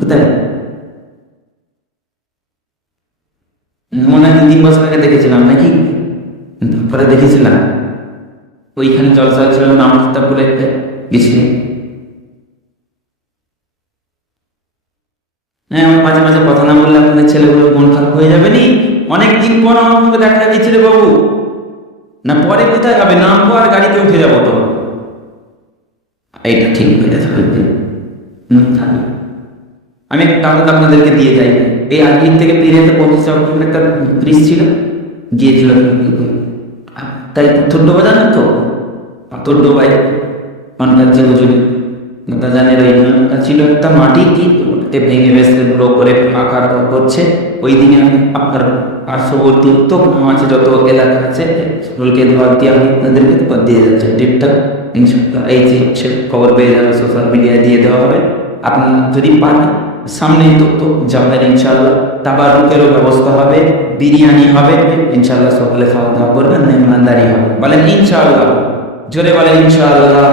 কোথায়? মনে হয় 2-3 বছর আগে দেখেছিলাম নাকি, তারপরে দেখেছিলাম ওইখানে জলসা ছিল, নাম বলে গেছিলেন। হ্যাঁ, আমার মাঝে মাঝে কথা না বললে আপনাদের ছেলেগুলো মন খারাপ হয়ে যাবে নি। অনেকদিন পর আমার সঙ্গে দেখা গেছিল বাবু, না পরে কোথায় হবে, নামবো আর গাড়িতে উঠে যাবো তো। এইটা ঠিক হয়ে গেছে হয়তো। থাকবে। আমি একটা টাকা আপনাদেরকে দিয়ে যাই। এই আজকের থেকে পেরিয়েতে 25 একটা ব্রিজ ছিল, গিয়েছিল। তাই পাথর জানেন তো, পাথর ডোবাই ওখানকার যে হুজুর জানের ওই ছিল একটা মাটি কি ওটাকে ভেঙে ভেসে গ্রো করে আকার করছে। ওই দিনে আমি আপনার পার্শ্ববর্তী উত্তর আছে যত এলাকা আছে সকলকে ধোয়া দিয়ে আমি আপনাদেরকে দিয়ে যাচ্ছে ডেটটা। ইনশাল্লাহ এই যে হচ্ছে খবর পেয়ে যাবে, সোশ্যাল মিডিয়ায় দিয়ে দেওয়া হবে। আপনি যদি পান সামনেই তো যাবেন ইনশাল্লাহ। তাবারুকেরও ব্যবস্থা হবে, বিরিয়ানি হবে ইনশাল্লাহ, সকলে খাওয়া দাওয়া করবেন, মেহমানদারি হবে। বলেন ইনশাআল্লাহ, জোরে বলেন ইনশাআল্লাহ।